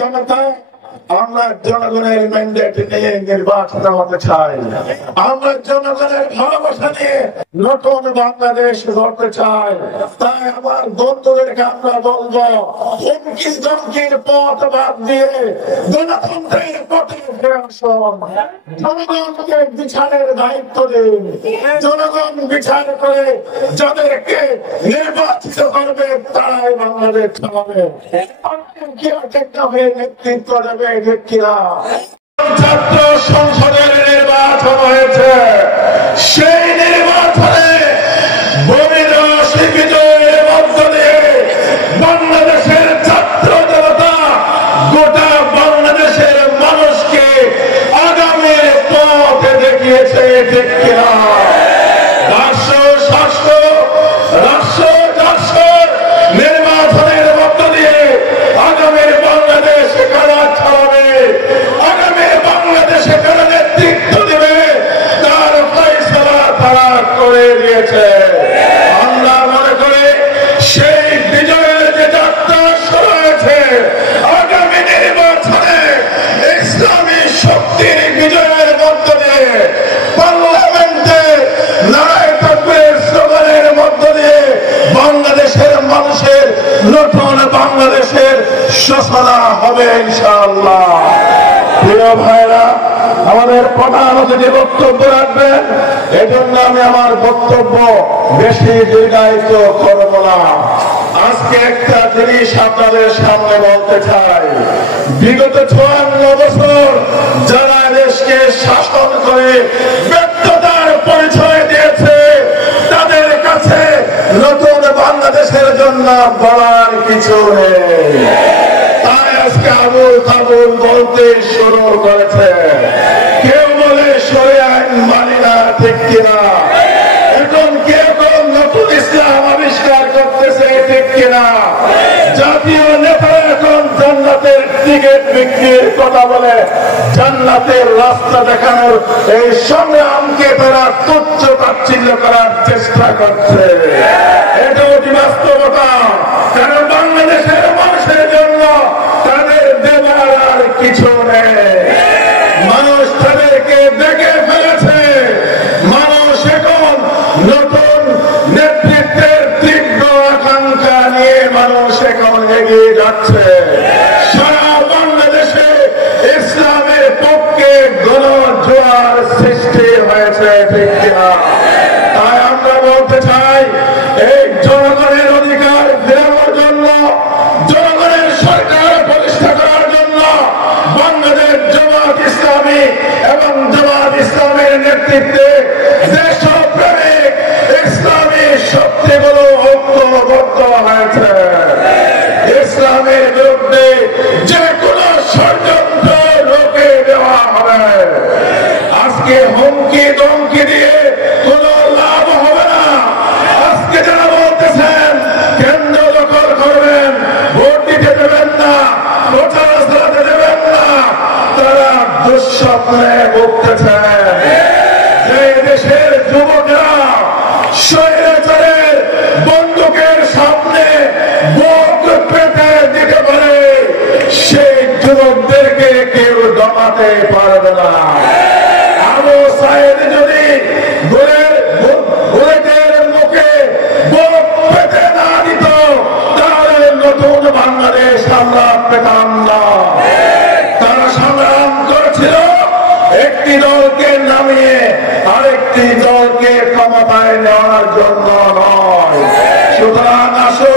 জনতা, আমরা জনগণের ম্যান্ডেট নিয়ে নির্বাচিত হতে চাই। আমরা জনগণের ভালোবাসা নিয়ে নতুন বাংলাদেশ গড়তে চাই। তাই আমার বন্ধুদেরকে আমরা বলবো, হুমকি ধমকির পথ বাদ দিয়ে গণতন্ত্রের পথে ফিরে আসুন। জনগণকে বিচারের দায়িত্ব দিন। জনগণ বিচার করে যাদেরকে নির্বাচিত করবে তারাই বাংলাদেশ চালাবে। নেতৃত্ব দেবে ব্যক্তিরা। ছাত্র সংসদের নির্বাচন হয়েছে, সেই নির্বাচনে বিজয়ের মধ্য দিয়ে বাংলাদেশের ছাত্র জনতা গোটা বাংলাদেশের মানুষকে আগামীর পথে দেখিয়েছে, ঠিক কিনা? রাষ্ট্র শাস্ত্র রাষ্ট্র নির্বাচনের মধ্য দিয়ে আগামীর বাংলাদেশ কারা চালাবে, আগামীর বাংলাদেশে কারা নেতৃত্ব দেবে, তার ফয়সালা তারা করে দিয়েছে। আমরা মনে করি সেই বিজয়ের যে যাত্রা শুরু হয়েছে, আগামী নির্বাচনে ইসলামী শক্তির বিজয়ের মধ্য দিয়ে পার্লামেন্টে নারায়ে তাকবীরের স্লোগানের মধ্য দিয়ে বাংলাদেশের মানুষের নতুন বাংলাদেশের সূচনা হবে ইনশাআল্লাহ। প্রিয় ভাইরা, আমাদের প্রধান অতিথি বক্তব্য রাখবেন, এজন্য আমি আমার বক্তব্য বেশি দীর্ঘায়িত করব না। আজকে একটা জিনিস আপনাদের সামনে বলতে চাই। বিগত 54 বছর যারা দেশকে শাসন করে ব্যর্থতার পরিচয় দিয়েছে, তাদের কাছে নতুন বাংলাদেশের জন্য বলার কিছু নেই। তাই আজকে আবুল তাবুল বলতে শুরু করেছে। কেউ বলে শরিয়া আইন মানি না, ঠিক কিনা? এখন কেউ নতুন ইসলাম আবিষ্কার করতেছে, ঠিক কিনা? জাতীয় নেতারা এখন জান্নাতের টিকিট বিক্রির কথা বলে জান্নাতের রাস্তা দেখানোর এই সংগ্রামকে তারা তুচ্ছ তাচ্ছিল্য করার চেষ্টা করছে। এটা অতি বাস্তবতা। কারণ বাংলাদেশের মানুষের জন্য তাদের দেওয়ার আর কিছু নেই। মানুষ তাদেরকে দেখে ফেলেছে। মানুষ এখন নতুন নেতৃত্বের তীব্র আকাঙ্ক্ষা নিয়ে মানুষ এখন এগিয়ে যাচ্ছে। সারা বাংলাদেশে ইসলামের পক্ষে গণজোয়ার সৃষ্টি হয়েছে, ঠিক কিনা? তাই আমরা বলতে চাই, এই জনগণের অধিকার ফেরানোর জন্য, জনগণের সরকার প্রতিষ্ঠা করার জন্য বাংলাদেশ জামাত ইসলামী এবং জামাত ইসলামের নেতৃত্বে দেশপ্রেমিক ইসলামী শক্তিগুলো ঐক্যবদ্ধ হয়েছে। ইসলামের বিরুদ্ধে যে কোনো ষড়যন্ত্র রুখে দেওয়া হবে। আজকে হুমকি ধমকি দিয়ে কোন লাভ হবে না। আজকে যারা বলতেছেন কেন্দ্র দখল করবেন, ভোট দিতে দেবেন না, প্রচার চালাতে দেবেন না, তারা দুঃস্বপ্নে ভুগতেছেন। যে দেশের যুবকরা স্বৈরাচারের বন্দুকের সামনে বুক পেতে দিতে পারে, সেই যুবকদেরকে কেউ দমাতে পারবে না। আবু সাইদ যদি বুলেটের মুখে বুক পেতে না দিত, তাহলে নতুন বাংলাদেশ আমরা পেতাম না। তারা সংগ্রাম করেছিল একটি দলকে নামিয়ে আরেকটি দলকে ক্ষমতায় নেওয়ার জন্য নয়। সুতরাং আসুন